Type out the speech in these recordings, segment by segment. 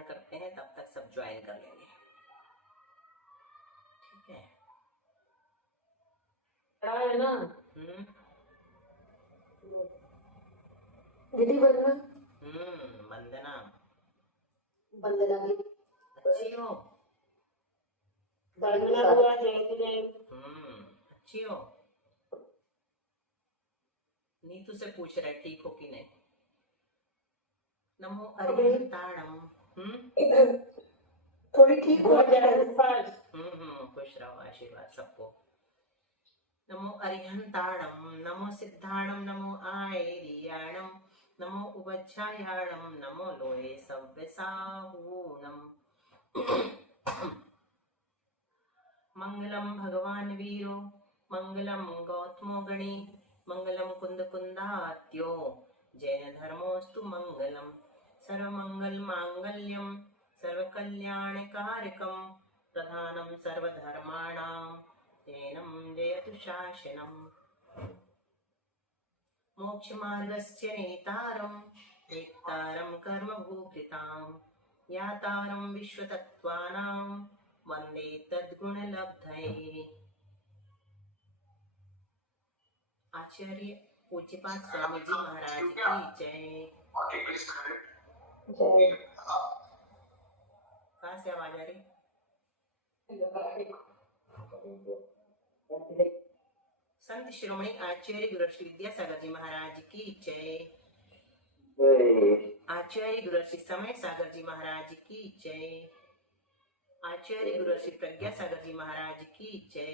उच्चारण करते हैं तब तक सब ज्वाइन कर लेंगे, ठीक है? है ना दीदी वंदना वंदना वंदना भी अच्छी हो, वंदना हुआ, जय जय। अच्छी हो। नीतू से पूछ रहे ठीक हो कि नहीं। नमो अरिहंताणम थोड़ी ठीक हो जाए। खुश रहो, आशीर्वाद सबको। नमो अरिहंताणम, नमो सिद्धाणम, नमो आयरियाणम, नमो उवच्छायाणम, नमो लोहे सव्यसाहूनम। मंगलम भगवान वीरो, मंगलम गौतमो गणी, मंगलम कुंद कुंदात्यो, जैन धर्मोस्तु मंगलम। सर्वमंगल मांगल्यम सर्वकल्याणकारकम, प्रधानम सर्वधर्माणां, जैनं जयतु शासनम्। मोक्षमार्गस्य नेतारं, वेत्तारं कर्मभूभृतां, यातारं विश्वतत्त्वानां, वन्दे तद्गुणलब्धये। आचार्य पूज्यपाद स्वामी जी महाराज की जय। कहाँ से आवाज आ रही? संत शिरोमणि आचार्य गुरु श्री विद्यासागर जी महाराज की जय। आचार्य गुरु श्री समय सागर जी महाराज की जय। आचार्य गुरु श्री प्रज्ञा सागर जी महाराज की जय।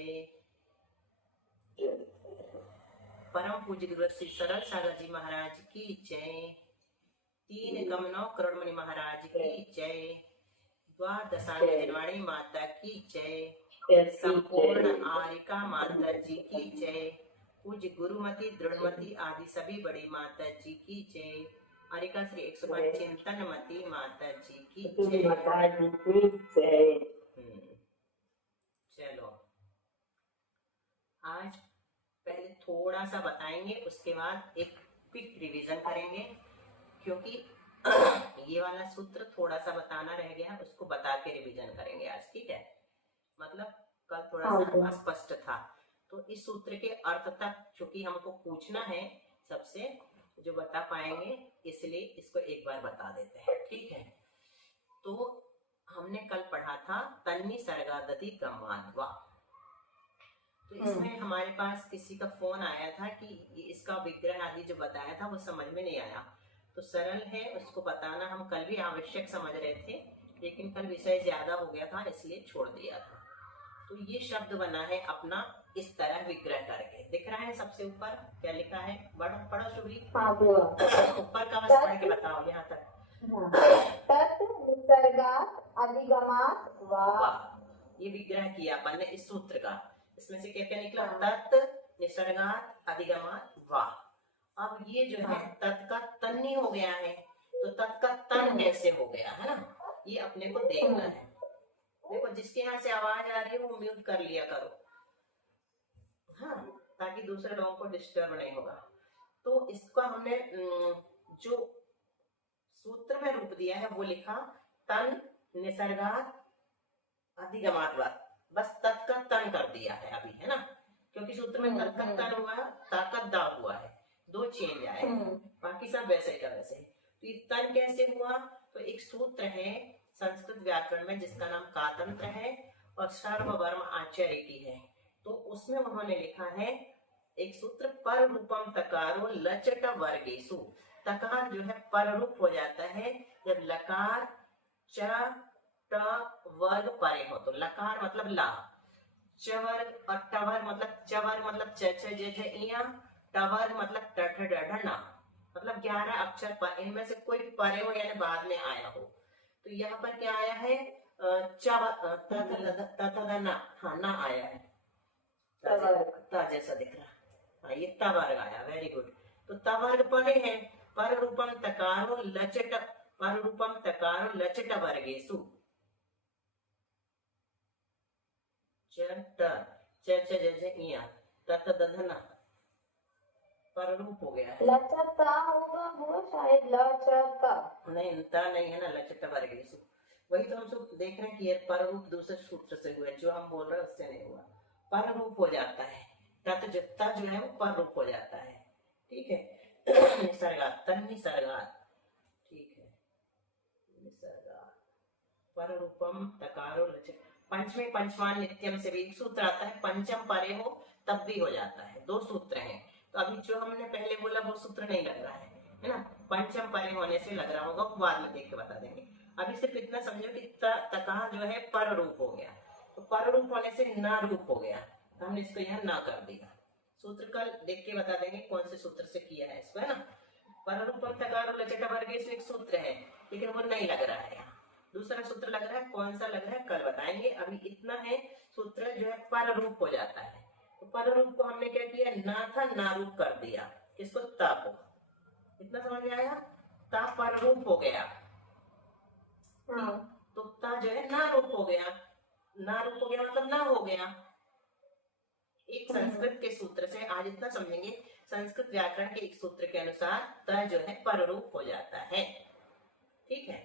परम पूज्य गुरु श्री सरल सागर जी महाराज की जय। 3 करोड़ मणि महाराज की जय। द्वादशांग जनवाणी माता की जय। संपूर्ण आरिका माता जी की जय। पूज्य गुरुमती दृढ़मती आदि सभी बड़ी माता जी की जय। आरिका श्री 105 चिंतनमती माता जी की जय। चलो आज पहले थोड़ा सा बताएंगे, उसके बाद एक क्विक रिवीजन करेंगे, क्योंकि ये वाला सूत्र थोड़ा सा बताना रह गया है, उसको बता के रिवीजन करेंगे आज, ठीक है? मतलब कल थोड़ा सा अस्पष्ट था, तो इस सूत्र के अर्थ तक चूंकि हमको पूछना है सबसे, जो बता पाएंगे, इसलिए इसको एक बार बता देते हैं, ठीक है? तो हमने कल पढ़ा था तन्नी सर्गादति गम्माद्वा। तो इसमें हमारे पास किसी का फोन आया था कि इसका विग्रह आदि जो बताया था वो समझ में नहीं आया, तो सरल है उसको बताना हम कल भी आवश्यक समझ रहे थे, लेकिन कल विषय ज्यादा हो गया था इसलिए छोड़ दिया था। तो ये शब्द बना है अपना इस तरह विग्रह करके, दिख रहा है सबसे ऊपर क्या लिखा है? पढ़ो शुभी, ऊपर का बस पढ़ के बताओ यहाँ तक। तत् निसर्गात् अधिगमात् वा, ये विग्रह किया अपन ने इस सूत्र का। इसमें से क्या क्या निकला? तत् निसर्गात् अधिगमात् वा। अब ये जो है तत् का तन्नी हो गया है, तो तत् का तन कैसे हो गया है ना, ये अपने को देखना है। देखो जिसके यहाँ से आवाज आ रही है वो म्यूट कर लिया करो, हाँ, ताकि दूसरे लोगों को डिस्टर्ब नहीं होगा। तो इसका हमने जो सूत्र में रूप दिया है वो लिखा तन निसर्गात् अधिगमात् वा, बस तत् का तन कर दिया है अभी, है ना? क्योंकि सूत्र में तत् का तन हुआ, ताकत दा हुआ है, 2 चेंज आए, बाकी सब वैसे का वैसे। तो ये तन कैसे हुआ? तो एक सूत्र है संस्कृत व्याकरण में जिसका नाम कातंत्र है और सर्ववर्म आचार्य की है। तो उसमें उन्होंने लिखा है एक सूत्र, पर रूपम तकारो लचट वर्गेशु। तकार जो है पर रूप हो जाता है जब लकार च ट वर्ग परे हो, तो लकार मतलब ला, च वर्ग और ट वर्ग मतलब च वर्ग मतलब च छ ज झ इया, ट वर्ग मतलब ट ठ ड ढ ना, मतलब 11 अक्षर पर, इनमें से कोई परे हो यानी बाद में आया हो। तो यहाँ पर क्या आया है? ना, हाँ ना आया है, जैसा दिख रहा, हाँ ये तवर्ग आया, वेरी गुड। तो तवर्ग परे है, पर रूपम तकारो लचट, पर रूपम तकारो लचट वर्गेशु, पर रूप हो गया है। लचता होगा वो शायद, लचता नहीं ता नहीं है ना, लचट वर्गेशु, देख रहे हैं कि ये पर रूप दूसरे सूत्र से हुआ है, जो हम बोल रहे हैं उससे नहीं हुआ, पर रूप हो जाता है, तत् जो है वो पर रूप हो जाता है। ठीक है, निसर्गात, तन्निसर्गात, ठीक है, निसर्गात, पर रूपम तकारो लचक, पंचमे पंचमान नित्यम से भी एक सूत्र आता है, पंचम परे हो तब भी हो जाता है, दो सूत्र हैं। तो अभी जो हमने पहले बोला वो सूत्र नहीं लग रहा है ना, पंचम परे होने से लग रहा होगा, बाद में देख के बता देंगे। अभी सिर्फ इतना समझो कि तका जो है पर रूप हो गया, तो पर रूप होने से ना रूप हो गया, तो हमने इसको यहाँ ना कर दिया। सूत्र कल देख के बता देंगे कौन से सूत्र से किया है इसको, है ना। पर रूपम तकारो लचटा वर्ग इसमें एक सूत्र है, लेकिन वो नहीं लग रहा है यहाँ। दूसरा सूत्र लग रहा है, कौन सा लग रहा है कल बताएंगे। अभी इतना है, सूत्र जो है पर रूप हो जाता है, तो पर रूप को हमने क्या किया, ना था ना रूप कर दिया, किसको, ता को। इतना समझ में आया, ता पर रूप हो गया, तो ता जो है ना रूप हो गया, ना रूप हो गया मतलब ना हो गया। एक संस्कृत के सूत्र से आज इतना समझेंगे, संस्कृत व्याकरण के एक सूत्र के अनुसार त जो है पर रूप हो जाता है। ठीक है,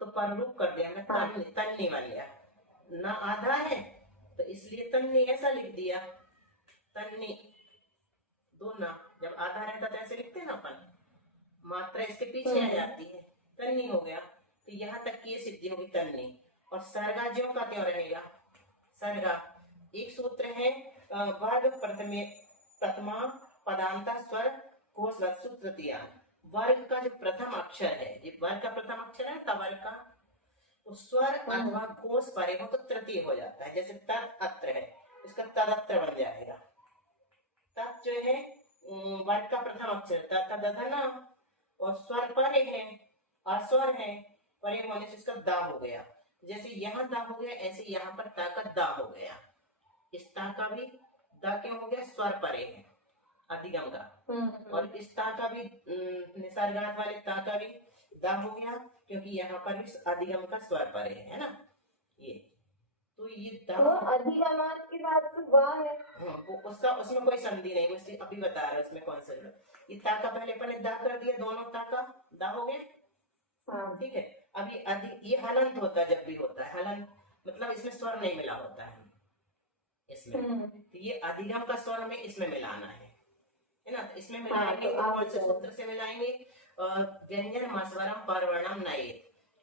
तो पर रूप कर दिया हमने, तन्नी बन गया, ना आधा है तो इसलिए तन्नी ऐसा लिख दिया, तन्नी दो ना, जब आधा रहता तो ऐसे लिखते हैं ना अपन, मात्रा इसके पीछे आ जाती है, तन्नी हो गया। तो यहाँ तक की ये सिद्धि होगी तन्नी। और सर्गा ज्यों का त्यों रहेगा, सर्गा एक सूत्र है, वर्ग प्रथमा पदांता स्वर कोश वत्सु तृतीया, वर्ग का जो प्रथम अक्षर है, ये वर्ग का प्रथम अक्षर है तवर्ग का, उस स्वर अथवा कोश परे हो तो तृतीय हो जाता है। जैसे तत् अत्र है, इसका तदत्र बन जाएगा। तत् जो है वर्ग का प्रथम अक्षर, तदधना, और स्वर परे है, अस्वर है, परे होने से इसका दा हो गया। जैसे यहाँ दा हो गया, ऐसे यहाँ पर ता का दा हो गया। इस ता का भी दा क्यों हो गया, स्वर परे है अधिगम का, और इस ता का भी निसर्गात वाले ता का भी दा हो गया, क्योंकि यहाँ पर भी अधिगम का स्वर परे है ना। ये तो ये दा, तो अधिगमात के बाद तो वाह है, वो उसका, उसमें कोई संधि नहीं, उससे अभी बता रहे उसमें कौन सा। ये ता का पहले पहले दा कर दिया, दोनों ता का दा हो गया। ठीक है, अभी ये हलंत होता है, जब भी होता है हलंत मतलब इसमें स्वर नहीं मिला होता है इसमें, तो ये अधिगम का स्वर में इसमें मिलाना है ना। तो इसमें मिलाएंगे, तो कौन से सूत्र से मिलाएंगे, व्यंजन मस्वरम परवर्णम नये,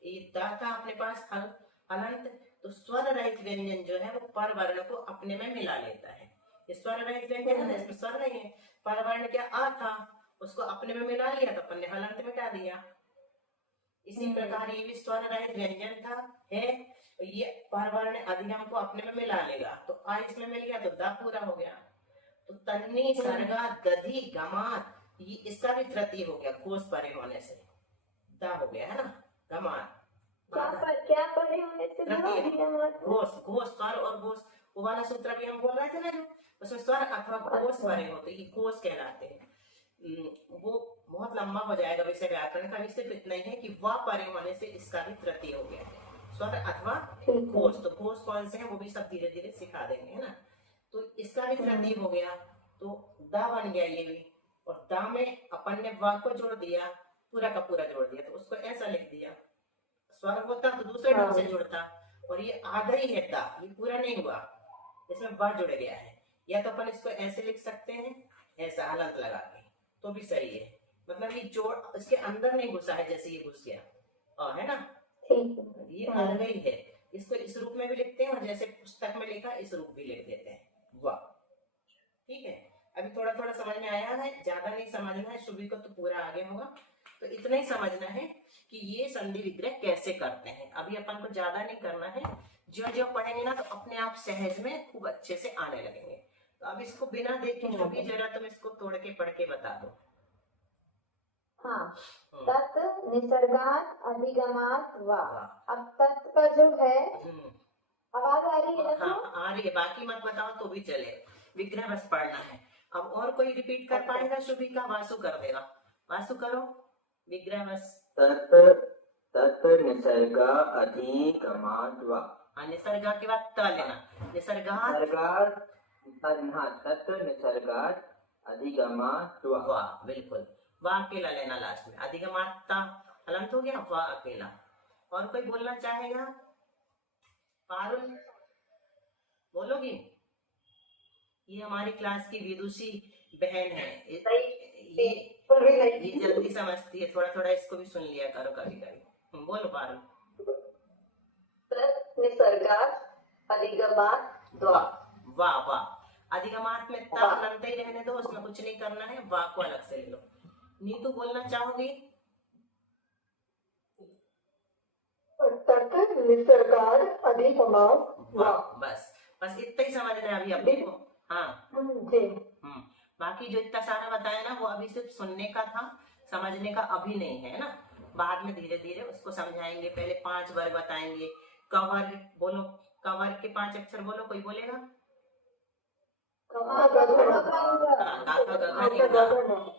ये ता था अपने पास हलंत, तो स्वर रहित व्यंजन जो है वो पर वर्ण को अपने में मिला लेता है। ये स्वर रहित व्यंजन है, इसमें स्वर नहीं है, पर वर्ण क्या आ था, उसको अपने में मिला लिया तो अपन ने हलंत मिटा दिया। इसी प्रकार ये भी स्वर रहित व्यंजन था है, ये पर वर्ण अधिगम को अपने में मिला लेगा, तो आ इसमें मिल गया तो दा पूरा हो गया। तो तन्नी सर्गा दधि गमात, ये इसका भी तृतीय हो गया, घोष परे होने से दा हो गया है ना, गमात क्या परे होने से घोष, घोष स्वर और घोष, वो वाला सूत्र भी हम बोल रहे थे ना, जो उसमें स्वर अथवा घोष परे हो तो ये घोष कहलाते हैं। वो बहुत लंबा हो जाएगा विषय व्याकरण का, सिर्फ इतना ही है कि वह परे होने से इसका भी तृतीय हो गया, स्वर अथवा घोष। तो घोष कौन से हैं वो भी सब धीरे धीरे सिखा देंगे, है ना। तो इसका भी तृतीय हो गया, तो दा बन गया ये भी, और दा में अपन ने वा को जोड़ दिया, पूरा का पूरा जोड़ दिया, तो उसको ऐसा लिख दिया। स्वर होता तो दूसरे ढंग से जुड़ता, और ये आधा ही है दा, ये पूरा नहीं हुआ, इसमें वा जुड़ गया है। या तो अपन इसको ऐसे लिख सकते हैं, ऐसा हलंत लगा के, तो भी सही है, मतलब ये जोड़ इसके अंदर नहीं घुसा है, जैसे ये घुस गया, है ना, ये अलग ही है। इसको इस रूप में भी लिखते हैं, और जैसे पुस्तक में लिखा इस रूप भी लिख देते हैं, वाह। ठीक है, अभी थोड़ा थोड़ा समझ में आया है, ज्यादा नहीं समझना है, शुभी को तो पूरा आगे होगा, तो इतना ही समझना है कि ये संधि विग्रह कैसे करते हैं। अभी अपन को ज्यादा नहीं करना है, जो जो पढ़ेंगे ना तो अपने आप सहज में खूब अच्छे से आने लगेंगे। तो अब इसको बिना देखे शुभी जरा तुम इसको तोड़ के पढ़ के बता दो। हाँ, तत् निसर्गात अधिगमात वा। अब तत् का जो है, आवाज आ रही है ना? हाँ, आ रही है, बाकी मत बताओ तो भी चले, विग्रह बस पढ़ना है। अब और कोई रिपीट कर पाएगा शुभी का? वासु कर देगा, वासु करो विग्रह बस। तत् निसर्गा अधिगमात् वा। हाँ, निसर्गा के बाद त लेना, निसर्गात, तत् निसर्गात अधिगमात् वा, बिल्कुल, वाह अकेला लेना लास्ट में, अधिगमात हलंत हो गया, वाह अकेला। और कोई बोलना चाहेगा? पारुल बोलोगी? ये हमारी क्लास की विदुषी बहन है, ये जल्दी समझती है, थोड़ा थोड़ा इसको भी सुन लिया करो कभी कभी। बोलो पारुल। निसर्गात अधिगमात द्वा। वाह वाह, अधिगमात में ता अनंत ही रहने दो, उसमें कुछ नहीं करना है, वाह को अलग से ले लो। नीतू बोलना चाहोगी? तत् निसर्गात अधिगमात द्वा। बस बस इतना ही समझना है अभी अपने को। हाँ जी। बाकी जो इतना सारा बताया ना वो अभी सिर्फ सुनने का था, समझने का अभी नहीं है ना। बाद में धीरे धीरे उसको समझाएंगे। पहले 5 वर्ग बताएंगे। कवर्ग बोलो, कवर्ग के 5 अक्षर बोलो, कोई बोलेगा?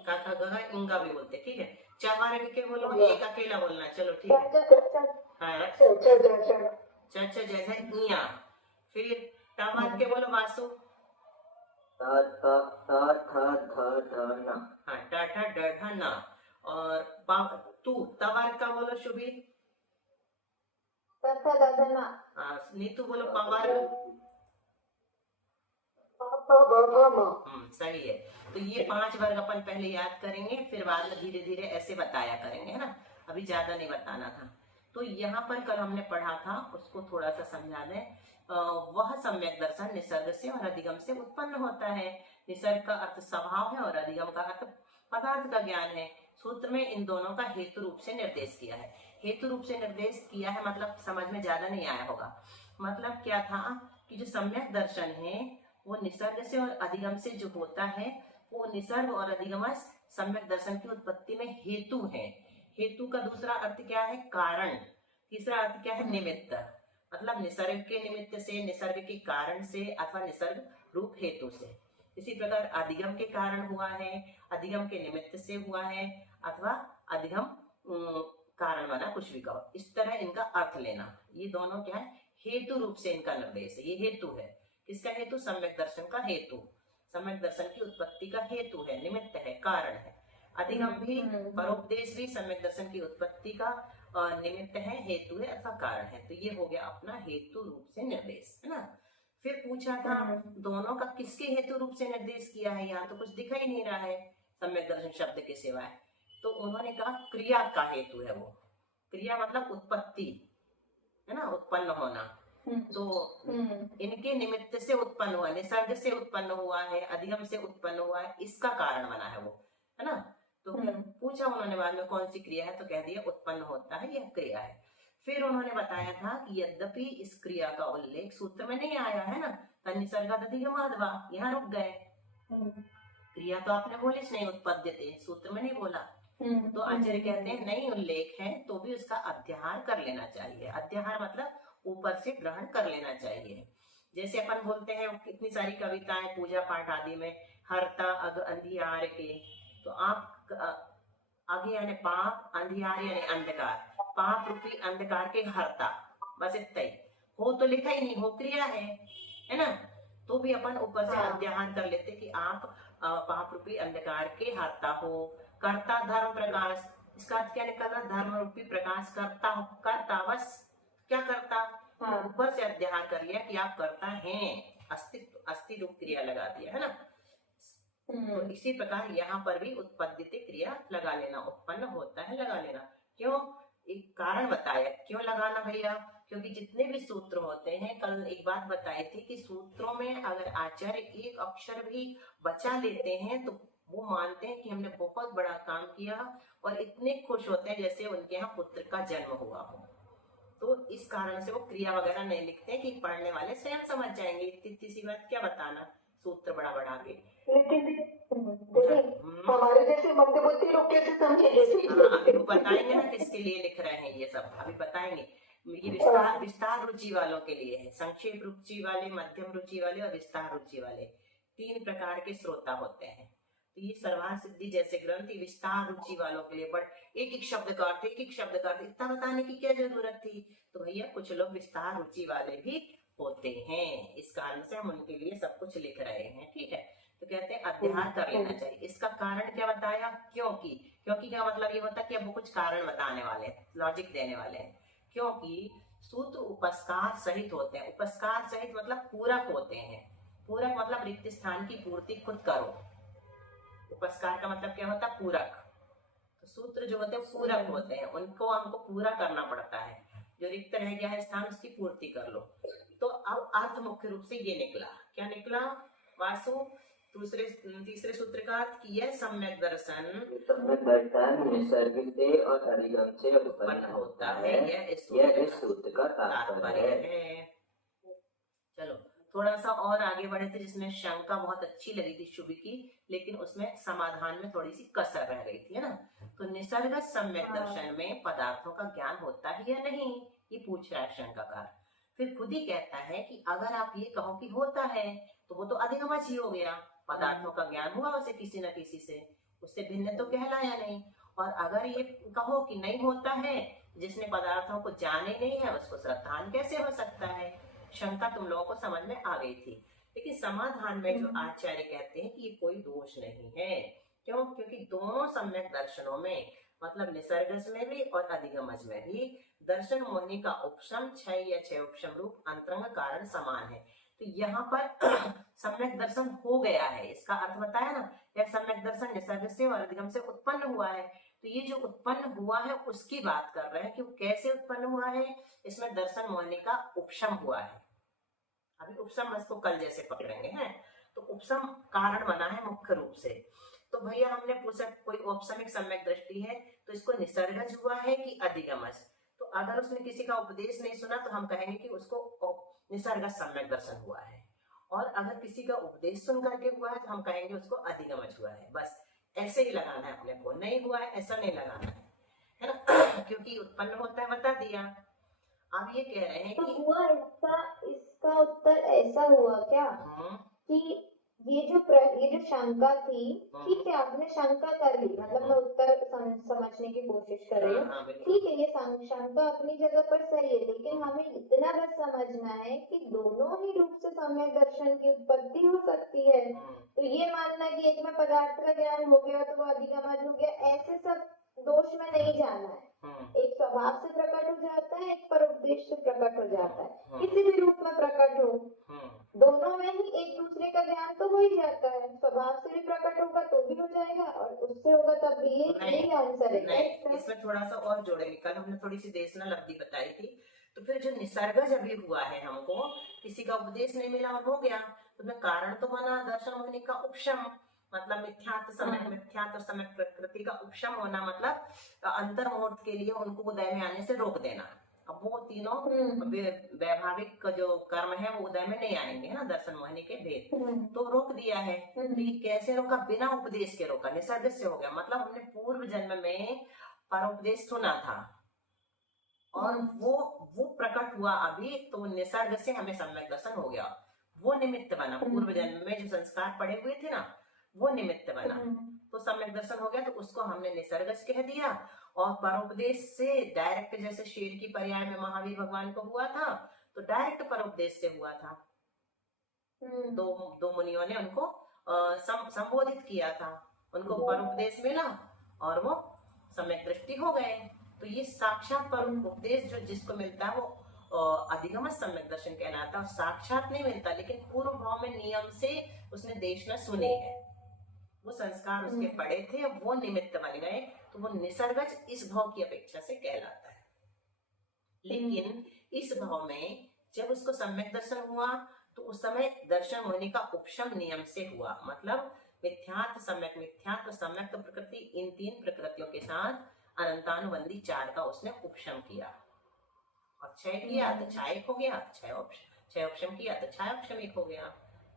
काका गगा इंगा भी बोलते, ठीक है। चवर्ग के बोलो, एक अकेला बोलना, चलो ठीक है। हाँ चर्चा जैसे इया। फिर टवर्ग के बोलो वासु। ता ता ता था धा धा ना। हाँ टा ठा ड ढा ना। और तू तवर्ग का बोलो शुभी। तथा दधना। नीतू बोलो पवर्ग। सही है। तो ये 5 वर्ग अपन पहले याद करेंगे, फिर बाद में धीरे धीरे ऐसे बताया करेंगे, है ना। अभी ज्यादा नहीं बताना था। तो यहाँ पर कल हमने पढ़ा था, उसको थोड़ा सा समझा दें। वह सम्यक दर्शन निसर्ग से और अधिगम से उत्पन्न होता है। निसर्ग का अर्थ स्वभाव है और अधिगम का अर्थ पदार्थ का ज्ञान है। सूत्र में इन दोनों का हेतु रूप से निर्देश किया है। हेतु रूप से निर्देश किया है मतलब समझ में ज्यादा नहीं आया होगा। मतलब क्या था कि जो सम्यक दर्शन है वो निसर्ग से और अधिगम से जो होता है, वो निसर्ग और अधिगम सम्यक दर्शन की उत्पत्ति में हेतु है। हेतु का दूसरा अर्थ क्या है? कारण। तीसरा अर्थ क्या है? निमित्त। मतलब निसर्ग के निमित्त से, निसर्ग के कारण से, अथवा निसर्ग रूप हेतु से। इसी प्रकार अधिगम के कारण हुआ है, अधिगम के निमित्त से हुआ है, अथवा अधिगम कारण बना, कुछ भी कहो। इस तरह इनका अर्थ लेना। ये दोनों क्या है? हेतु रूप से इनका निर्देश है। ये हेतु है। किसका हेतु? सम्यक दर्शन का हेतु। सम्यक दर्शन की उत्पत्ति का हेतु है, निमित्त है, कारण है। अधिगम भी, परोपदेश भी सम्यक दर्शन की उत्पत्ति का निमित्त है, हेतु है अथवा कारण है। तो ये हो गया अपना हेतु रूप से निर्देश, है ना। फिर पूछा था दोनों का किसके हेतु रूप से निर्देश किया है? यहाँ तो कुछ दिखा ही नहीं रहा है सम्यक दर्शन शब्द के सिवाय। तो उन्होंने कहा क्रिया का हेतु है वो। क्रिया मतलब उत्पत्ति, है ना, उत्पन्न होना। तो इनके निमित्त से उत्पन्न हुआ, निसर्ग से उत्पन्न हुआ है, अधिगम से उत्पन्न हुआ है, इसका कारण बना है वो, है ना। तो पूछा उन्होंने बाद में कौन सी क्रिया है, तो कह दिया उत्पन्न होता है, यह क्रिया है। फिर उन्होंने बताया था कि यद्यपि इस क्रिया का उल्लेख सूत्र में नहीं आया है ना, तन्निसर्गात् अधिगमात् वा, यहाँ रुक गए। क्रिया तो आपने बोली नहीं, उत्पद्यते, सूत्र में नहीं बोला। तो आचार्य कहते हैं नहीं उल्लेख है तो भी उसका अध्याहार कर लेना चाहिए। अध्याहार मतलब ऊपर से ग्रहण कर लेना चाहिए। जैसे अपन बोलते हैं कितनी सारी कविताएं पूजा पाठ आदि में, हरता अग अंधियार के, तो आप आगे यानी पाप, अंधियार यानी अंधकार, पाप रूपी अंधकार के हरता, बस इतना ही। हो तो लिखा ही नहीं, हो क्रिया है ना। तो भी अपन ऊपर से अध्याहार कर लेते कि आप पाप रूपी अंधकार के हरता हो। कर्ता धर्म प्रकाश, इसका अर्थ क्या निकलना? धर्म रूपी प्रकाश करता हो, करता बस क्या करता, ऊपर से अध्याहार कर लिया कि आप करता हैं, अस्तित्व, अस्थि रूप क्रिया लगा दिया, है ना। तो इसी प्रकार यहाँ पर भी उत्पद्यते क्रिया लगा लेना, उत्पन्न होता है लगा लेना। क्यों? एक कारण बताया क्यों लगाना भैया, क्योंकि जितने भी सूत्र होते हैं, कल एक बात बताई थी कि सूत्रों में अगर आचार्य एक अक्षर भी बचा लेते हैं तो वो मानते हैं कि हमने बहुत बड़ा काम किया, और इतने खुश होते हैं जैसे उनके यहाँ पुत्र का जन्म हुआ हो। तो इस कारण से वो क्रिया वगैरह नहीं लिखते कि पढ़ने वाले स्वयं समझ जाएंगे। इतनी सी बात क्या बताना सूत्र बड़ा बड़ा के। हमारे जैसे मंदबुद्धि लोग कैसे समझेंगे? अभी वो बताएंगे ना किसके लिए लिख रहे हैं, ये सब अभी बताएंगे। ये विस्तार रुचि वालों के लिए है। संक्षेप रुचि वाले, मध्यम रुचि वाले और विस्तार रुचि वाले, 3 प्रकार के श्रोता होते हैं। तो ये सर्वार्थ सिद्धि जैसे ग्रंथ विस्तार रुचि वालों के लिए, बट एक एक शब्द का अर्थ, एक एक शब्द का अर्थ इतना बताने की क्या जरूरत थी। तो भैया कुछ लोग विस्तार रुचि वाले भी होते हैं, इस कारण से हम उनके लिए सब कुछ लिख रहे हैं, ठीक है। तो कहते हैं अध्याहार कर लेना चाहिए। इसका कारण क्या बताया? क्योंकि का मतलब ये होता है कि अब वो कुछ कारण बताने वाले हैं, लॉजिक देने वाले हैं। क्योंकि सूत्र उपस्कार सहित होते हैं। उपस्कार सहित मतलब पूरक होते हैं। पूरक मतलब रिक्त स्थान की पूर्ति खुद करो। उपस्कार का मतलब क्या होता है? पूरक। तो सूत्र जो होते हैं पूरक होते हैं, उनको हमको पूरा करना पड़ता है। जो रिक्त रह गया है स्थान उसकी पूर्ति कर लो। तो अब अर्थ मुख्य रूप से ये निकला। क्या निकला वासु? तीसरे सूत्र का अर्थ कि यह सम्यक दर्शन सम्यक दर्शन निसर्ग से और अधिगम से उत्पन्न होता है। यह इस सूत्र का तात्पर्य है। चलो थोड़ा सा और आगे बढ़े थे, जिसमें शंका बहुत अच्छी लगी थी शुभी की, लेकिन उसमें समाधान में थोड़ी सी कसर रह गई थी, है ना। तो निसर्ग सम्यक दर्शन में पदार्थों का ज्ञान होता है या नहीं, ये पूछ रहा है शंकाकार। फिर खुद ही कहता है कि अगर आप ये कहो कि होता है तो वो तो अधिगमच ही हो गया। पदार्थों का ज्ञान हुआ उसे किसी न किसी से, उससे भिन्न तो कहलाया नहीं। और अगर ये कहो कि नहीं होता है, जिसने पदार्थों को जाने नहीं है उसको श्रद्धान कैसे हो सकता है। शंका तुम लोगों को समझ में आ गई थी। लेकिन समाधान में जो आचार्य कहते हैं कि ये कोई दोष नहीं है। क्यों? क्योंकि दोनों सम्यक दर्शनों में, मतलब निसर्गज में भी और अधिगमज में भी, दर्शन मोहिनी का उपशम क्षय या क्षय उपशम रूप अंतरंग कारण समान है। तो यहाँ पर सम्यक दर्शन हो गया है, इसका अर्थ बताया ना। यह सम्यक दर्शन निसर्ग से और अधिगम से उत्पन्न हुआ है। तो ये जो उत्पन्न हुआ है उसकी बात कर रहे हैं कि वो कैसे उत्पन्न हुआ है। इसमें दर्शन मोहिनी का उपशम हुआ है। अभी उपशम इसको कल जैसे पकड़ेंगे हैं। तो उपशम कारण बना है मुख्य रूप से। तो भैया हमने पूछा कोई औपसमिक सम्यक दृष्टि है तो इसको निसर्गज हुआ है कि अधिगमज। तो अगर उसने किसी का उपदेश नहीं सुना तो हम कहेंगे कि उसको निसर्गज सम्यक दर्शन हुआ है। और अगर किसी का उपदेश सुन करके हुआ है तो हम कहेंगे उसको अधिगमज हुआ है। बस ऐसे ही लगाना है अपने को, नहीं हुआ है ऐसा नहीं लगाना है ना। क्योंकि उत्पन्न होता है बता दिया। अब ये कह रहे हैं तो कि हुआ इसका उत्तर ऐसा हुआ क्या कि ये जो शंका थी, ठीक है आपने शंका कर ली, मतलब मैं उत्तर समझने की कोशिश कर रही हूँ। ठीक है, ये शंका अपनी जगह पर सही है, लेकिन हमें इतना बस समझना है कि दोनों ही रूप से सम्यक दर्शन की उत्पत्ति हो सकती है। तो ये मानना कि एक में पदार्थ का ज्ञान हो गया तो वो अधिगमज हो गया, ऐसे सब दोष में नहीं जाना है। एक स्वभाव से प्रकट हो जाता है, एक परोपदेश से प्रकट हो जाता है, किसी भी रूप में प्रकट हो, दोनों में ही एक दूसरे का ज्ञान तो हो ही जाता है। स्वभाव से भी प्रकट होगा तो भी हो जाएगा और उससे होगा तब भी। यही आंसर है। इसमें थोड़ा सा और जोड़ेंगे। कल हमने थोड़ी सी देशनल अवधि बताई थी। तो फिर जो निसर्गज अभी हुआ है, हमको किसी का उपदेश नहीं मिला और हो गया, तो कारण तो बना दर्शन मोहिनी का उपशम, मतलब मिथ्यात्व समय प्रकृति का उपशम होना, मतलब अंतर मुहूर्त के लिए उनको उदय में आने से रोक देना। अब वो तीनों वैभाविक जो कर्म है वो उदय में नहीं आएंगे, है ना, दर्शन मोहिनी के भेद। तो रोक दिया है। तो ये कैसे रोका? बिना उपदेश के रोका, निसर्ग से हो गया। मतलब हमने पूर्व जन्म में परोपदेश सुना था और वो प्रकट हुआ अभी, तो निसर्ग से हमें सम्यक दर्शन हो गया। वो निमित्त बना। पूर्व जन्म में जो संस्कार पड़े हुए थे ना, वो निमित्त बना, तो सम्यक दर्शन हो गया। तो उसको हमने निसर्गज कह दिया। और परोपदेश से डायरेक्ट, जैसे शेर की पर्याय में महावीर भगवान को हुआ था, तो डायरेक्ट परोपदेश से हुआ था। दो मुनियों ने उनको संबोधित किया था, उनको परोपदेश मिला और वो सम्यक दृष्टि हो गए। तो ये साक्षात परोपदेश जो जिसको मिलता है वो अधिगम सम्यक दर्शन कहलाता है। साक्षात नहीं मिलता, लेकिन पूर्व भाव में नियम से उसने देशना सुने हैं, वो संस्कार उसके पड़े थे, अब वो निमित्त बन गए, तो वो निसर्गज इस भाव की अपेक्षा से कहलाता है। लेकिन इस भाव में जब उसको सम्यक दर्शन हुआ तो उस समय दर्शन मोहिनी का उपशम नियम से हुआ। मतलब मिथ्यात्व सम्यक प्रकृति, इन तीन प्रकृतियों के साथ अनंतानुबंधी चार का उसने उपशम किया। और क्षय किया तो क्षय हो गया, क्षय उपशम किया तो क्षय उपशम एक हो गया।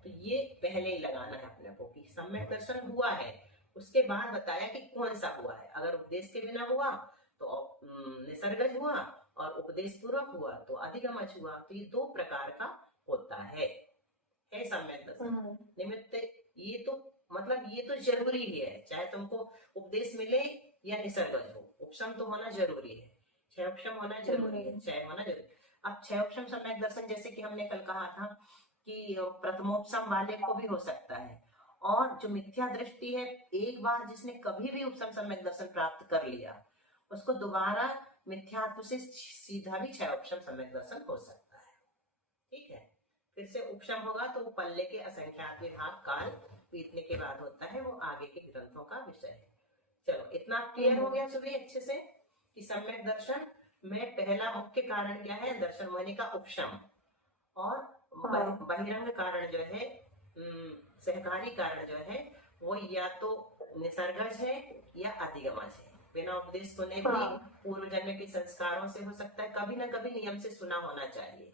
तो ये पहले ही लगाना है अपने को कि सम्यक दर्शन हुआ है। उसके बाद बताया कि कौन सा हुआ है। अगर उपदेश के बिना हुआ तो निसर्गज हुआ, और उपदेश पूर्वक हुआ तो अधिगमज हुआ। तो ये दो प्रकार का होता है सम्यक दर्शन। निमित्त ये तो मतलब ये तो जरूरी ही है, चाहे तुमको उपदेश मिले या निसर्गज हो, उपशम तो होना जरूरी है, क्षय उपशम होना जरूरी है, क्षय होना जरूरी। अब क्षय उपशम सम्यक दर्शन जैसे कि हमने कल कहा था कि प्रथमोपशम वाले को भी हो सकता है। और जो मिथ्या दृष्टि है, एक बार जिसने कभी भी उपशम सम्यक दर्शन प्राप्त कर लिया, उसको दोबारा मिथ्यात्व से सीधा भी क्षय उपशम सम्यक दर्शन हो सकता है। ठीक है, फिर से उपशम होगा तो वो पल्ले के असंख्यात विभाग काल बीतने के बाद होता है, वो आगे के ग्रंथों का विषय है। चलो इतना क्लियर हो गया सभी अच्छे से कि सम्यक दर्शन में पहला मुख्य कारण क्या है, दर्शन मोहिनी का उपशम, और बहिरंग कारण जो है, सहकारी कारण जो है वो या तो निसर्गज है या अधिगमज है। बिना उपदेश सुने भी पूर्व जन्म के संस्कारों से हो सकता है, कभी ना कभी नियम से सुना होना चाहिए,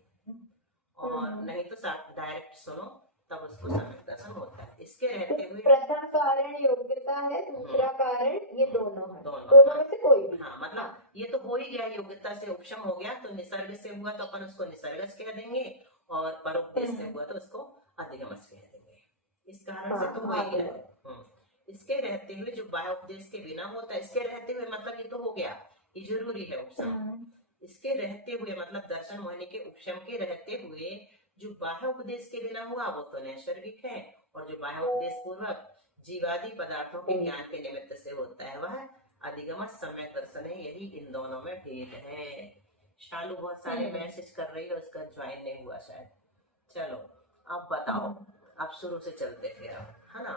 और नहीं तो डायरेक्ट सुनो तब उसको सम्यक दर्शन होता है। इसके रहते हुए प्रथम कारण योग्यता है, दूसरा कारण ये दोनों है, दोनों में से कोई भी। हाँ, मतलब ये तो हो ही गया, योग्यता से उपशम हो गया, तो निसर्ग से हुआ तो अपन उसको निसर्गज कह देंगे, और परोपदेश से हुआ तो उसको अधिगमज कह देंगे। इस कारण से तो हो ही गया। इसके रहते हुए जो बाह्य उपदेश के बिना होता है, इसके रहते हुए मतलब ये तो हो गया, ये जरूरी है उपशम। इसके रहते हुए मतलब दर्शन मोहिनी के उपशम के रहते हुए जो बाह्य उपदेश के बिना हुआ वो तो नैसर्गिक है, और जो बाह्य उपदेश पूर्वक जीवादि पदार्थों के ज्ञान के निमित्त से होता है वह अधिगमज सम्यक दर्शन है। यही इन दोनों में भेद है। शालू बहुत सारे मैसेज कर रही है, उसका ज्वाइन नहीं हुआ शायद। चलो अब बताओ, अब शुरू से चलते फिर, है ना,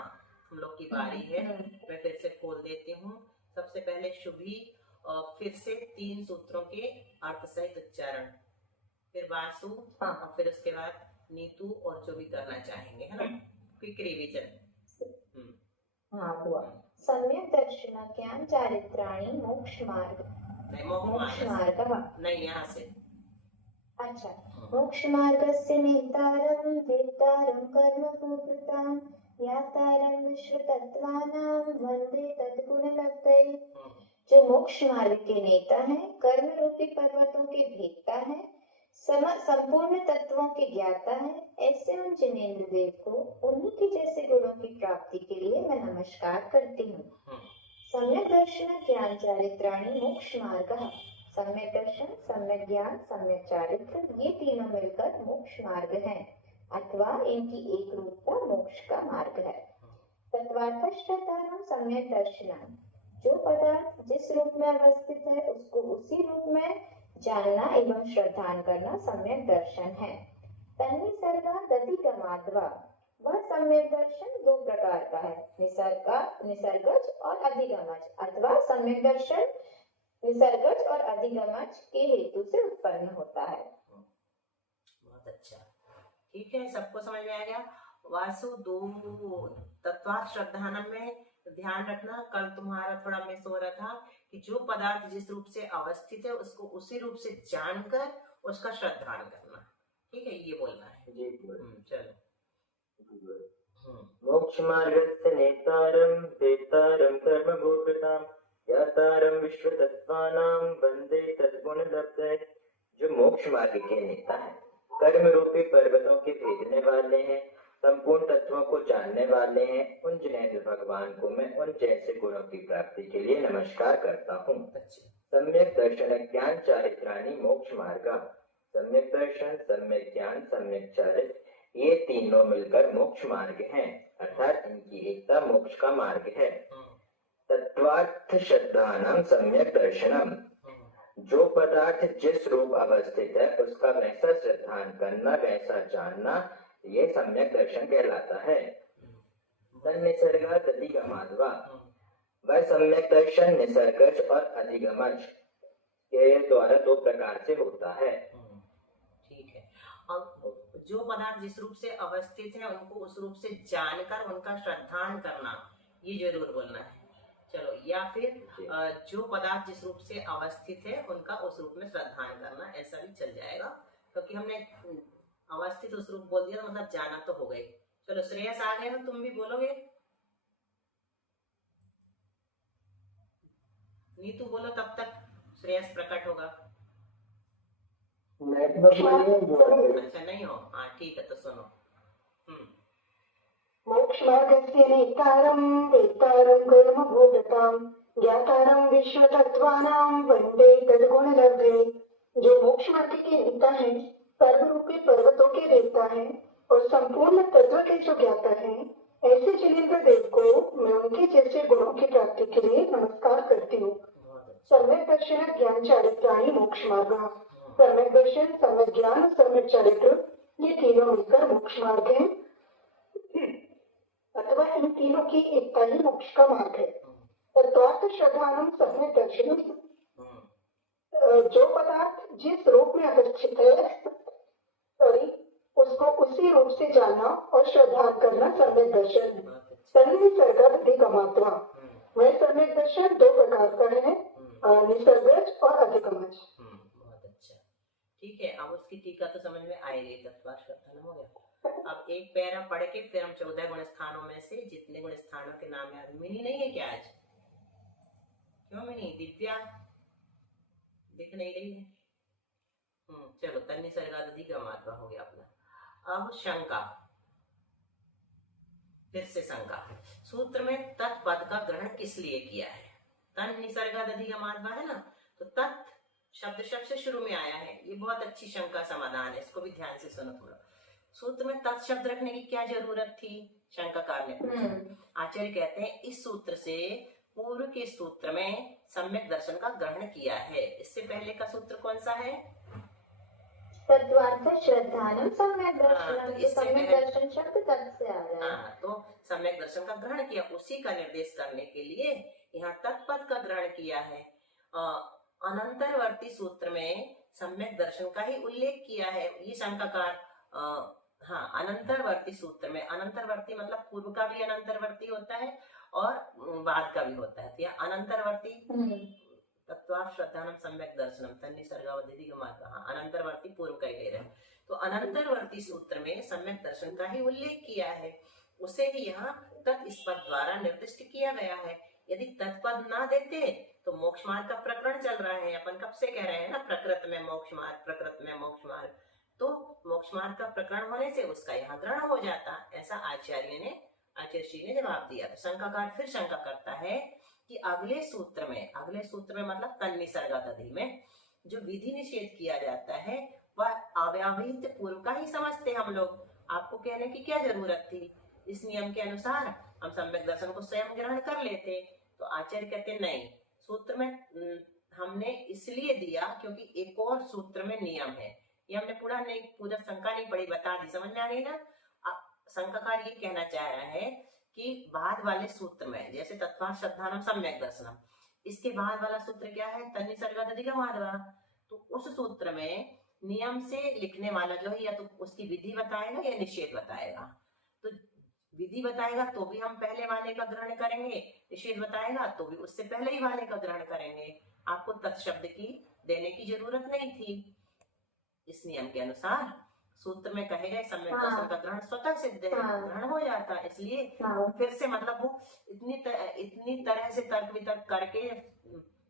हम लोग की बारी है। मैं फिर से खोल देती हूँ। सबसे पहले शुभी, और फिर से 3 सूत्रों के अर्थ सहित उच्चारण, फिर वासु, और फिर उसके बाद नीतू, और जो भी करना चाहेंगे, है ना, क्विक रिवीजन। हाँ हुआ। सम्यक दर्शन ज्ञान चारित्राणि मोक्ष मार्ग, मोक्ष मार्ग नहीं, यहाँ से अच्छा, मोक्ष मार्गस्य नेतारं वेत्तारं कर्म पूर्वतां यातारं विश्वतत्त्वानां वन्दे तद्गुणलब्धये। जो मोक्ष मार्ग के नेता है, कर्म रूपी पर्वतों के भेदता है, संपूर्ण तत्वों के ज्ञाता है, ऐसे उन जिनेंद्र देव को उन्हीं के जैसे गुणों की प्राप्ति के लिए मैं नमस्कार करती हूँ। सम्यक दर्शन ज्ञान चारित्राणि मोक्ष मार्ग, सम्यक दर्शन, सम्यक ज्ञान, सम्यक चारित्र, ये तीनों मिलकर मोक्ष मार्ग है, अथवा इनकी एक रूपता मोक्ष का मार्ग है। तत्वार्थश्रद्धानां सम्यक दर्शनम, जो पदार्थ जिस रूप में अवस्थित है उसको उसी रूप में जानना एवं श्रद्धान करना सम्यक दर्शन है। तन्निसर्गादधिगमाद्वा, वह सम्यक दर्शन 2 प्रकार का है, निसर्गज और अधिगमज, अथवा सम्यक दर्शन निसर्गज और अधिगमज के हेतु से उत्पन्न होता है। बहुत अच्छा, ठीक है, सबको समझ में आ गया। वासु 2 तत्वार्थ श्रद्धानम में ध्यान रखना, कल तुम्हारा थोड़ा मिस हो रहा था कि जो पदार्थ जिस रूप से अवस्थित है उसको उसी रूप से जानकर उसका श्रद्धान करना, ठीक है, ये बोलना है जी। चलो। मोक्ष मार्गस्य नेतारं वेत्तारं कर्म भोक्तां यातारं विश्वतत्त्वानां वन्दे तद्गुणलब्धये। जो मोक्ष मार्ग के नेता है, कर्म रूपी पर्वतों के भेदने वाले हैं, संपूर्ण तत्वों को जानने वाले हैं, उन जिनेंद्र भगवान को मैं उन जैसे गुणों की प्राप्ति के लिए नमस्कार करता हूँ। सम्यक दर्शन ज्ञान चारित्राणि मोक्ष मार्ग, सम्यक दर्शन, सम्यक ज्ञान, सम्यक चारित्र, ये तीनों मिलकर मोक्ष मार्ग हैं, अर्थात इनकी एकता मोक्ष का मार्ग है। तत्वार्थ श्रद्धानां सम्यक दर्शनम, जो पदार्थ जिस रूप अवस्थित है उसका वैसा श्रद्धान करना, वैसा जानना, ये सम्यक दर्शन कहलाता है। तन्निसर्गात् अधिगमाद्वा, वह सम्यक दर्शन निसर्गज और अधिगमज के द्वारा 2 प्रकार से होता है। ठीक है, और जो पदार्थ जिस रूप से अवस्थित है उनको उस रूप से जानकर उनका श्रद्धान करना, ये जरूर बोलना है। चलो, या फिर जो पदार्थ जिस रूप से अवस्थित है उनका उस रूप में श्रद्धान करना, ऐसा भी चल जाएगा, क्योंकि हमने अवस्थित उस रूप बोल दिया, मतलब जाना तो हो गई। चलो श्रेयस आ गए हो, तुम भी बोलोगे? नीतू बोलो तब तक श्रेयस प्रकट होगा। अच्छा नहीं हो, हाँ ठीक है, तो सुनो। मोक्ष मार्गस्य नेतारं वेत्तारं कर्म भोक्तां ज्ञातारं विश्वतत्त्वानां वन्दे तद्गुणलब्धये। जो मोक्ष मार्ग के नेता है, कर्म रूपी पर्वतों के देवता है, और संपूर्ण तत्व के जो ज्ञाता है, ऐसे जिनेंद्र देव को मैं उनके जैसे गुणों की प्राप्ति के लिए नमस्कार करती हूँ। सम्यक दर्शन ज्ञान चारित्राणि मोक्ष मार्ग। सम्यक दर्शन, सम्यक ज्ञान, सम्यक चरित्र, ये तीनों मिलकर मोक्ष मार्ग है, अथवा इन तीनों की एकता ही मोक्ष का मार्ग है। तत्वार्थ श्रद्धानम सम्यक दर्शन, जो पदार्थ जिस रूप में अधिष्ठित है, उसको उसी रूप से जानना और श्रद्धा करना सम्यक दर्शन है। तन्निसर्गाधिगमात्वा, वह सम्यक दर्शन दो प्रकार का है, निसर्गज और अधिगमज। बहुत अच्छा, ठीक है। अब उसकी टीका तो समझ में आएगी, तत्वार्थ श्रद्धानम हो गया। अब एक पैरा पढ़ के फिर हम 14 गुण स्थानों में से जितने गुण स्थानों के नाम याद, मिनी नहीं है क्या आज? क्यों मिनी? दिव्या दिख नहीं रही है। चलो, तन्निसर्गाधिगमात्वा हो गया अपना। अब शंका, फिर से शंका। सूत्र में तत्पद का ग्रहण किस लिए किया है? तन्निसर्गाधिगमात्वा है ना, तो तत् शब्द से शुरू में आया है। ये बहुत अच्छी शंका समाधान है, इसको भी ध्यान से सुनो थोड़ा। सूत्र में तत् शब्द रखने की क्या जरूरत थी? शंकाकार ने पूछा। आचार्य कहते हैं इस सूत्र से पूर्व के सूत्र में सम्यक दर्शन का ग्रहण किया है। इससे पहले का सूत्र कौन सा है? तत्वार्थ श्रद्धानम सम्यक दर्शनम, तो सम्यक दर्शन शब्द तत् से आ रहा है। तो सम्यक दर्शन का ग्रहण किया, उसी का निर्देश करने के लिए यहाँ तत्पद का ग्रहण किया है। अनंतरवर्ती सूत्र में सम्यक दर्शन का ही उल्लेख किया है। ये शंकाकार अनंतरवर्ती सूत्र में, अनंतरवर्ती मतलब पूर्व का भी अनंतरवर्ती होता है और बाद का भी होता है। तो यह अनंतरवर्ती तत्वार्थ श्रद्धानम सम्यक दर्शनम तन्निसर्गाधिगमात्वा, अनंतरवर्ती पूर्व का ही ले रहे हैं। तो अनंतरवर्ती सूत्र में सम्यक दर्शन का ही उल्लेख किया है, उसे ही यहाँ तत्पद द्वारा निर्दिष्ट किया गया है। यदि तत्पद ना देते तो मोक्ष मार्ग का प्रकरण चल रहा है, अपन कब से कह रहे हैं ना, प्रकृत में मोक्ष मार्ग, प्रकृत में मोक्ष मार्ग। तो मोक्ष मार्ग का प्रकरण होने से उसका यहाँ ग्रहण हो जाता, ऐसा आचार्य श्री ने जवाब दिया। तो शंकाकार फिर शंका करता है कि अगले सूत्र में मतलब तन्निसर्गादि में जो विधि निषेध किया जाता है वह अव्यवहित पूर्व का ही समझते हम लोग। आपको कहने की क्या जरूरत थी? इस नियम के अनुसार हम सम्यक दर्शन को स्वयं ग्रहण कर लेते। तो आचार्य कहते नहीं, सूत्र में हमने इसलिए दिया क्योंकि एक और सूत्र में नियम है। ये हमने पूरा शंका नहीं पढ़ी, बता दी, समझ में आ गई ना। शंकाकार ये कहना चाह रहा है कि बाद वाले सूत्र में जैसे तत्वार्थ श्रद्धानम सम्यक दर्शनम, इसके बाद वाला सूत्र क्या है? तन्निसर्गाधिगमात्वा। तो उस सूत्र में नियम से लिखने वाला जो है या तो उसकी विधि बताएगा या निषेध बताएगा। तो विधि बताएगा तो भी हम पहले वाले का ग्रहण करेंगे, निषेध बताएगा तो भी उससे पहले ही वाले का ग्रहण करेंगे। आपको तत्शब्द की देने की जरूरत नहीं थी। इस नियम के अनुसार सूत्र में कहे गए सम्यक दर्शन का ग्रहण स्वतः सिद्ध है, ग्रहण हो जाता है। इसलिए फिर से मतलब वो इतनी तरह से तर्क वितर्क करके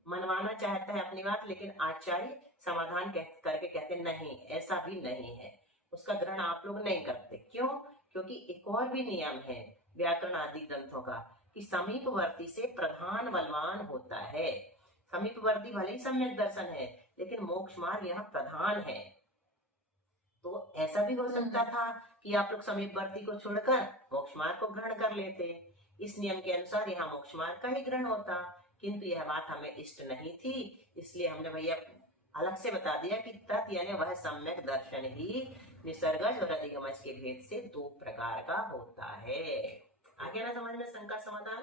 मनवाना चाहता है अपनी बात, लेकिन आचार्य समाधान करके कहते नहीं, ऐसा भी नहीं है, उसका ग्रहण आप लोग नहीं करते। क्यों? क्योंकि एक और भी नियम है व्याकरण आदि ग्रंथों का कि समीपवर्ती से प्रधान बलवान होता है। समीपवर्ती भले ही सम्यक दर्शन है लेकिन मोक्ष मार्ग यहाँ प्रधान है। तो ऐसा भी हो सकता था कि आप लोग समीपवर्ती को छोड़कर मोक्ष मार्ग को ग्रहण कर लेते। इस नियम के अनुसार यहाँ मोक्ष मार्ग का ही ग्रहण होता, किंतु यह बात हमें इष्ट नहीं थी, इसलिए हमने भैया अलग से बता दिया कि तत् यानी वह सम्यक दर्शन ही निसर्गज और अधिगमज के भेद से दो प्रकार का होता है। आगे ना समझ में शंका समाधान?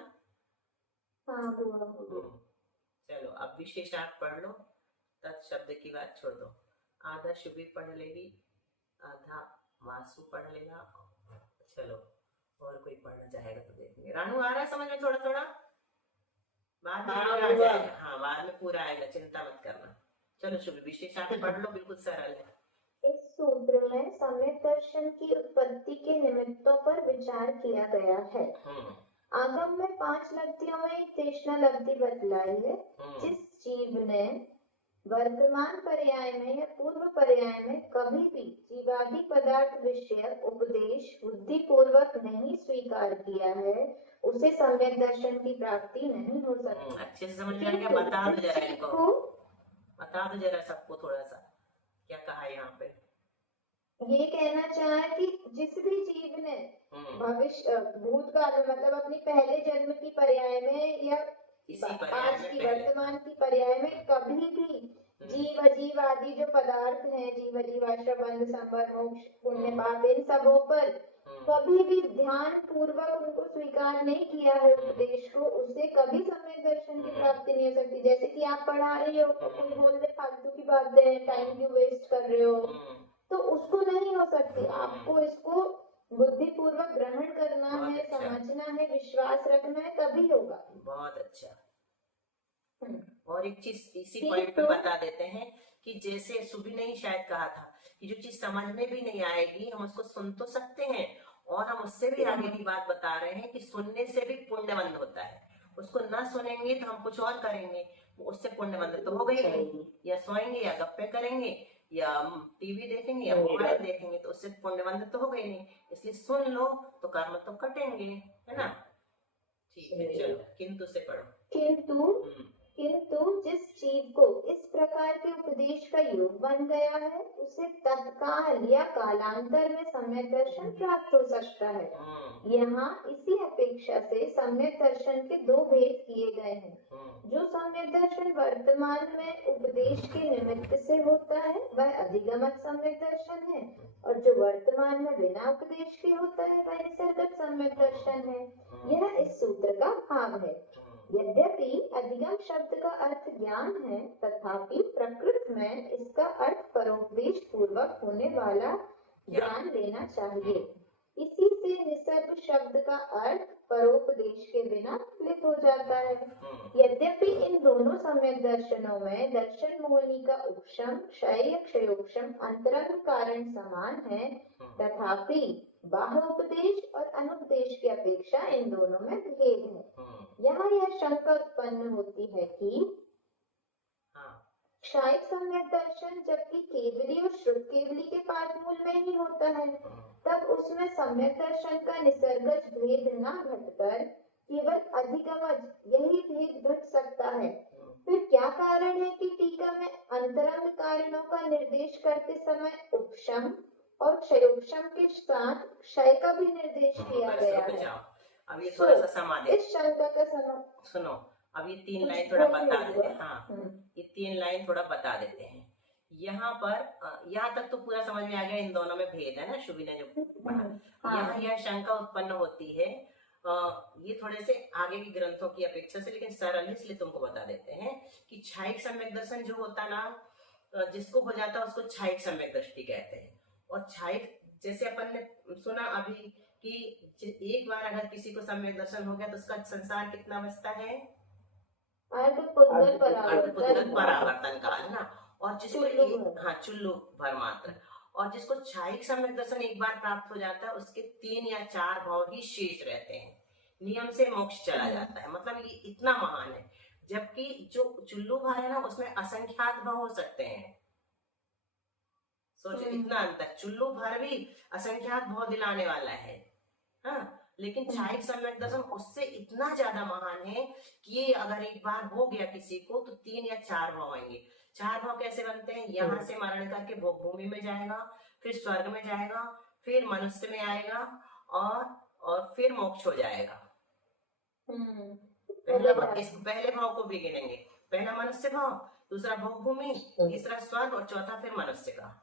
चलो अब विशेषार्थ पढ़ लो, तत् शब्द की बात छोड़ दो। आधा शुभी पढ़ लेगी, आधा वासु पढ़ लेगा। चलो और कोई पढ़ना चाहेगा तो देखेंगे। रानू आ रहा है समझ में थोड़ा थोड़ा? बाद में पूरा आ जाएगा। हाँ, बाद में पूरा आएगा, चिंता मत करना। चलो शुभ विशेषार्थ पढ़ लो, बिल्कुल सरल है। इस सूत्र में सम्यक दर्शन की उत्पत्ति के निमित्तों पर विचार किया गया है। आगम में 5 लब्धियों में एक तृष्णा लब्धि बतलाई है। जिस जीव ने वर्तमान पर्याय में या पूर्व पर्याय में कभी भी जीवादि पदार्थ विषय उपदेश बुद्धि पूर्वक नहीं स्वीकार किया है, उसे सम्यक दर्शन की प्राप्ति नहीं हो सकती। अच्छे से समझ में आ गया? बता दो जरा इनको, बता दो जरा सबको थोड़ा सा क्या कहा यहाँ पे। ये कहना चाहा कि जिस भी जीव ने भविष्य भूतकाल में मतलब अपनी पहले जन्म की पर्याय में या इसी पर्याय आज में की पहले। वर्तमान की पर्याय में कभी भी जीव अजीव आदि जो पदार्थ हैं, जीव अजीवाश्र बंध संवर मोक्ष पुण्य पाप, इन सबों पर कभी भी ध्यान पूर्वक उनको स्वीकार नहीं किया है उपदेश को, उससे कभी सम्यक दर्शन की प्राप्ति नहीं हो सकती। जैसे कि आप पढ़ा रही हो, कोई बोल दे फालतू की बातें, टाइम क्यों वेस्ट कर रहे हो, तो उसको नहीं हो सकती। आपको इसको बुद्धि पूर्वक ग्रहण करना बहुत है, अच्छा। समझना है, विश्वास रखना है, तभी होगा। बहुत अच्छा। हम्म। और एक चीज इसी ठीक पॉइंट पे तो- बता देते हैं कि जैसे सुबह ने ही शायद कहा था कि जो चीज समझ में भी नहीं आएगी हम उसको सुन तो सकते हैं, और हम उससे भी आगे की बात बता रहे हैं कि सुनने से भी पुण्यबंध होता है। उसको ना सुनेंगे तो हम कुछ और करेंगे, उससे पुण्यबंध तो हो गई नहीं। या सोएंगे या गप्पे करेंगे या टीवी देखेंगे या मोबाइल देखेंगे, तो उससे पुण्यबंध तो हो गई नहीं। इसलिए सुन लो तो कर्म तो कटेंगे, है ना। ठीक है, चलो किंतु से पढ़ो। किंतु जिस जीव को इस प्रकार के उपदेश का योग बन गया है, उसे तत्काल या कालांतर में सम्यक दर्शन प्राप्त हो सकता है। यहाँ इसी अपेक्षा से सम्यक दर्शन के दो भेद किए गए हैं। जो सम्यक दर्शन वर्तमान में उपदेश के निमित्त से होता है वह अधिगमक सम्यक दर्शन है, और जो वर्तमान में बिना उपदेश के होता है वह निसर्गत सम्यक दर्शन है। यह इस सूत्र का भाव है। यद्यपि अधिगम शब्द का अर्थ ज्ञान है, तथापि प्रकृत में इसका अर्थ परोपदेश पूर्वक होने वाला ज्ञान लेना चाहिए। इसी से निसर्ग शब्द का अर्थ परोपदेश के बिना प्लित हो जाता है। यद्यपि इन दोनों सम्यक दर्शनों में दर्शन मोहिनी का उपशम क्षय क्षयोक्षम अंतरंग कारण समान है, तथापि बाह्य उपदेश और अनुपदेश की अपेक्षा इन दोनों में भेद है। यहाँ यह शंका उत्पन्न होती है कि क्षायिक सम्यक दर्शन जबकि केवली और श्रुत केवली के पादमूल में ही होता है, तब उसमें सम्यक दर्शन का निसर्गज भेद न घटकर केवल अधिगमज यही भेद घट सकता है। फिर क्या कारण है कि टीका में अंतरंग कारणों का निर्देश करते समय उपशम और क्षयोक्षम के साथ क्षय का भी निर्देश किया गया है? अब ये थोड़ा सा समाधि, इस शंका का सुनो। अब ये 3 लाइन थोड़ा बता देते हैं। ये 3 लाइन थोड़ा बता देते हैं। यहाँ पर यहाँ तक तो पूरा समझ में आ गया, इन दोनों में भेद है ना, शुभी ने जो पढ़ा। यहाँ यह शंका उत्पन्न होती है, ये थोड़े से आगे की ग्रंथों की अपेक्षा से, लेकिन सरल है इसलिए तुमको बता देते हैं कि क्षायिक सम्यक दर्शन जो होता ना, जिसको हो जाता है उसको क्षायिक सम्यक दृष्टि कहते हैं। और क्षायिक जैसे अपन ने सुना अभी कि एक बार अगर किसी को सम्यक दर्शन हो गया तो उसका संसार कितना बचता है, परावर्तन काल ना। और जिसको चुल्लू भर मात्र, और जिसको क्षायिक सम्यक दर्शन एक बार प्राप्त हो जाता है उसके 3 या 4 भाव ही शेष रहते हैं, नियम से मोक्ष चला जाता है। मतलब ये इतना महान है। जबकि जो चुल्लू भर है ना उसमें असंख्यात भाव हो सकते हैं। सोचो इतना अंतर, चुल्लू भर भी असंख्यात भाव दिलाने वाला है, हाँ। लेकिन क्षायिक सम्यक दर्शन उससे इतना ज्यादा महान है कि ये अगर एक बार हो गया किसी को तो 3 या 4 भाव आएंगे। 4 भाव कैसे बनते हैं? यहाँ से मरण करके भोग भूमि में जाएगा, फिर स्वर्ग में जाएगा, फिर मनुष्य में आएगा, और फिर मोक्ष हो जाएगा। पहले भाव को भी गिनेंगे। पहला मनुष्य भाव, दूसरा भोग भूमि, तीसरा स्वर्ग और चौथा फिर मनुष्य का।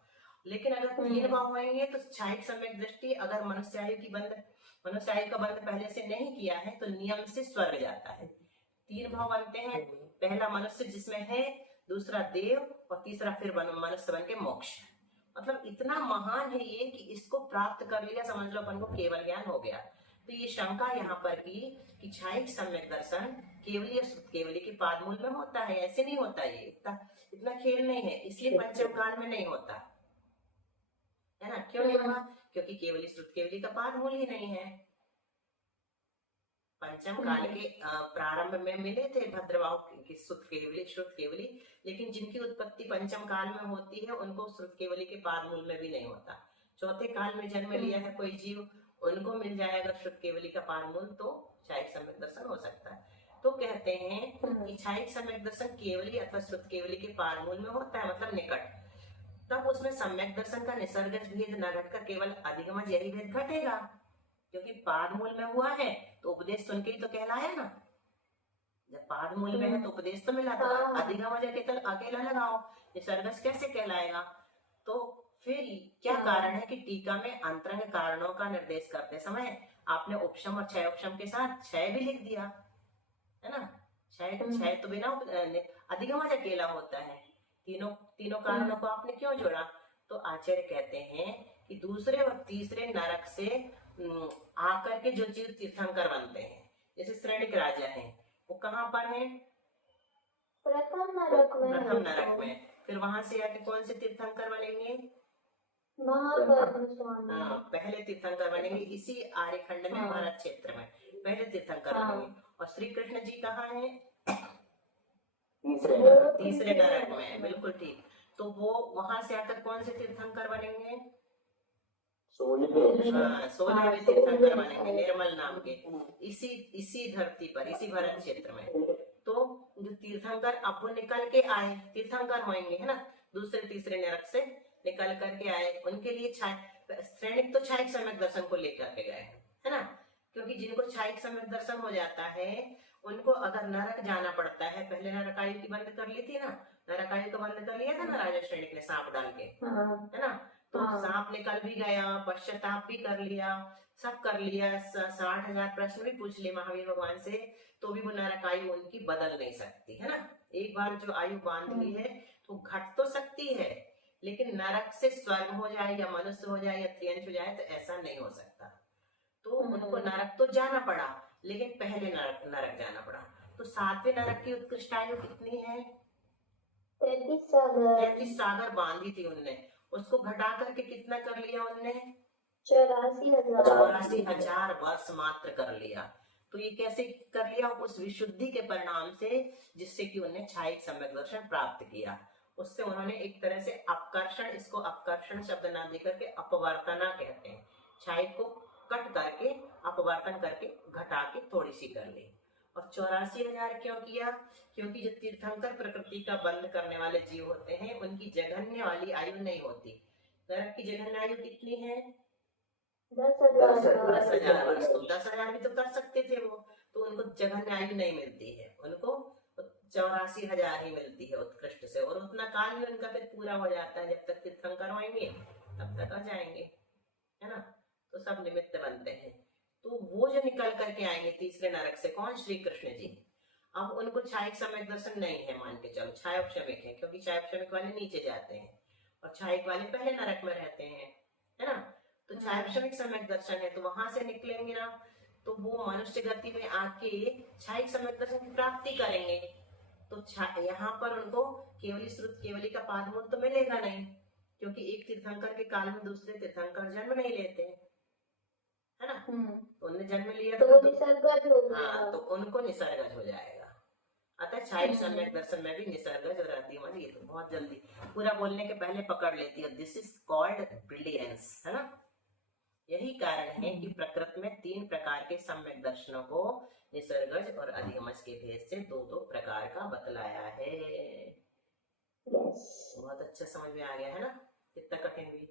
लेकिन अगर 3 भाव होंगे तो क्षायिक सम्यक दृष्टि अगर मनुष्य आयु का बंध पहले से नहीं किया है तो नियम से स्वर्ग जाता है। 3 भाव बनते हैं, पहला मनुष्य जिसमें है, दूसरा देव और तीसरा फिर मनुष्य बन के मोक्ष। मतलब इतना महान है ये कि इसको प्राप्त कर लिया, समझ लो अपन को केवल ज्ञान हो गया। तो ये शंका यहाँ पर की कि क्षायिक सम्यक दर्शन केवली और केवली के पादमूल में होता है, ऐसे नहीं होता। ये इतना खेल नहीं है, इसलिए पंचम काल में नहीं होता है ना। क्यों नहीं होगा? क्योंकि केवली श्रुत केवली का पादमूल ही नहीं है। पंचम काल के प्रारंभ में मिले थे भद्रवाह की श्रुत केवली, लेकिन जिनकी उत्पत्ति पंचम काल में होती है उनको श्रुत केवली के पादमूल में भी नहीं होता। चौथे काल में जन्म लिया है कोई जीव, उनको मिल जाएगा श्रुत केवली का पादमूल, तो क्षायिक सम्यक दर्शन हो सकता है। तो कहते हैं कि क्षायिक सम्यक दर्शन केवली अथवा श्रुत केवली के पादमूल में होता है, मतलब निकट। तब उसमें सम्यक दर्शन का निसर्गज भेद न घटकर केवल अधिगमज यही भेद घटेगा, क्योंकि पादमूल में हुआ है तो उपदेश सुन के ही तो कहलाया ना। जब पाद मूल में है तो उपदेश तो मिला था, हाँ। अधिगम अकेला लगाओ, निसर्गज कैसे कहलाएगा? तो फिर क्या हाँ। कारण है कि टीका में अंतरंग कारणों का निर्देश करते समय आपने उपशम और क्षय उपशम के साथ क्षय भी लिख दिया, है ना? क्षय तो बिना अधिगम अकेला होता है। तीनों कारणों को आपने क्यों जोड़ा? तो आचार्य कहते हैं कि दूसरे और तीसरे नरक से आकर के जो जीव तीर्थंकर बनते हैं, जैसे श्रेणिक राजा हैं, वो कहाँ पर है? प्रथम नरक में। फिर वहां से आके कौन से तीर्थंकर बनेंगे? महापद्म स्वामी। हाँ, पहले तीर्थंकर बनेंगे इसी आर्यखंड में, हाँ। भारत क्षेत्र में पहले तीर्थंकर हाँ। बनेंगे। और श्री कृष्ण जी कहाँ हैं? तीसरे वो तीसरे नरक में, बिल्कुल ठीक। तो वो वहां से आकर कौन से तीर्थंकर बनेंगे? 16वें तीर्थंकर बनेंगे, निर्मल नाम के, इसी धरती पर, इसी भरत क्षेत्र में। तो जो तीर्थंकर अब वो निकल के आए, तीर्थंकर होंगे, है ना, दूसरे तीसरे नरक से निकल करके आए, उनके लिए श्रेणिक तो छायिक सम्यक दर्शन को लेकर के गए, है ना, क्योंकि जिनको छायिक सम्यक दर्शन हो जाता है उनको अगर नरक जाना पड़ता है, पहले नरकायु की बंद कर ली थी ना, नरकायु को बंद कर लिया था ना राजा श्रेणिक ने सांप डाल के, है ना, तो सांप निकल भी गया, पश्चाताप भी कर लिया, सब कर लिया, 60,000 प्रश्न भी पूछ लिए महावीर भगवान से, तो भी वो नरक आयु उनकी बदल नहीं सकती, है ना। एक बार जो आयु बांध ली है तो घट तो सकती है, लेकिन नरक से स्वर्ग हो जाए या मनुष्य हो जाए या त्रियंश हो जाए तो ऐसा नहीं हो सकता। तो उनको नरक तो जाना पड़ा, लेकिन पहले नरक जाना पड़ा। तो 7वें नरक की उत्कृष्ट आयु कितनी है? 33 सागर बांधी थी उनने, उसको घटा करके कितना कर लिया उनने? 84,000 वर्ष मात्र कर लिया। तो ये कैसे कर लिया? उस विशुद्धि के परिणाम से, जिससे कि उन्हें छायिक सम्यक दर्शन प्राप्त किया। उससे उन्होंने एक तरह से अपकर्षण, इसको अपकर्षण शब्द ना दे करके अपवर्तना कहते हैं, छायिक को कट करके अपवर्तन करके घटा के थोड़ी सी कर ली। और 84,000 क्यों किया? क्योंकि जो तीर्थंकर प्रकृति का बंद करने वाले जीव होते हैं उनकी जघन्य वाली आयु नहीं होती। नरक की जघन्य आयु कितनी है? 10,000 वर्ष। तो 10,000 भी तो कर सकते थे वो, तो उनको जघन्य आयु नहीं मिलती है, उनको 84,000 ही मिलती है उत्कृष्ट से। और उतना काल भी उनका फिर पूरा हो जाता है, जब तक तीर्थंकर होंगे तब तक आ जाएंगे, है ना। तो सब निमित्त बनते हैं। तो वो जो निकल करके आएंगे तीसरे नरक से, कौन? श्री कृष्ण जी। अब उनको छायिक सम्यक दर्शन नहीं है, मान के चलो छायोपशमिक है, क्योंकि छायोपशमिक वाले नीचे जाते हैं और छायिक वाले पहले नरक में रहते हैं, है ना। तो छायोपशमिक सम्यक दर्शन है, तो वहां से निकलेंगे ना, तो वो मनुष्य गति में आके छायिक सम्यक दर्शन की प्राप्ति करेंगे। तो यहाँ पर उनको केवली श्रुत केवली का पादमूल तो मिलेगा नहीं, क्योंकि एक तीर्थंकर के काल में दूसरे तीर्थंकर जन्म नहीं लेते, है ना। तो उन्हें जन्म लिया तो निसर्गज हो गया। हाँ, तो उनको निसर्गज हो जाएगा। अतः छायिक सम्यक दर्शन में भी निसर्गज और अधिगमज, ये तो बहुत जल्दी पूरा बोलने के पहले पकड़ लेती है। दिस इज कॉल्ड ब्रिलियंस, है ना। यही कारण है कि प्रकृति में 3 प्रकार के सम्यक दर्शनों को निसर्गज और अधिगमज के भेद से 2-2 प्रकार का बतलाया है। बहुत अच्छा समझ में आ गया, है ना, कितना कठिन भी।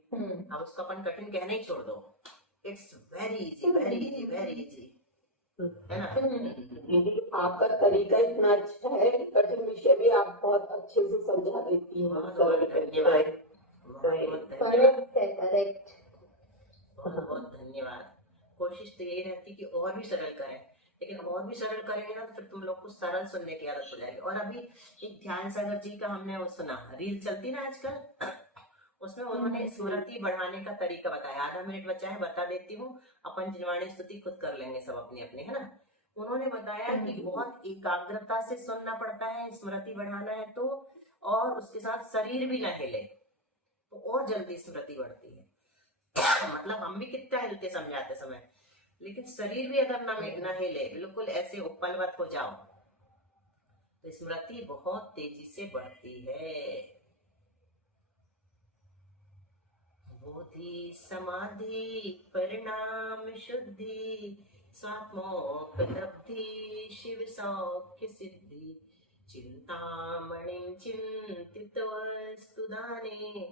अब उसको अपन कठिन कहने ही छोड़ दो, it's very easy, very easy, very easy, है ना। दीदी आपका तरीका इतना अच्छा है, कठिन विषय भी आप बहुत अच्छे से समझा देती हैं। बहुत धन्यवाद। कोशिश तो यही रहती कि और भी सरल करें, लेकिन और भी सरल करेंगे ना तो फिर तुम लोग को सरल सुनने की आदत हो जाएगी। और अभी एक ध्यान सागर जी का हमने वो सुना, रील चलती ना आजकल, उसमें उन्होंने स्मृति बढ़ाने का तरीका बताया। आधा मिनट बचा है, बता देती हूँ, अपन जिनवाणी स्तुति खुद कर लेंगे सब अपनी अपनी, है ना। उन्होंने बताया कि बहुत एकाग्रता से सुनना पड़ता है, स्मृति बढ़ाना है तो, और उसके साथ शरीर भी न हिले तो और जल्दी स्मृति बढ़ती है। मतलब हम भी कितना हिलते समझाते समय, लेकिन शरीर भी अगर न हिले, बिल्कुल ऐसे उपलवत हो जाओ तो स्मृति बहुत तेजी से बढ़ती है। बोधि समाधि परिणाम शुद्धि स्वात्मोपलब्धि शिव सौख्य सिद्धि चिंतामणि चिंतित वस्तु दाने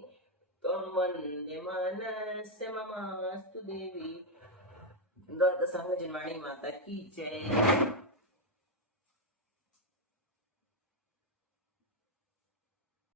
त्वं वन्दे मनस्य ममास्तु देवी। गौर संग जिनवाणी माता की जय।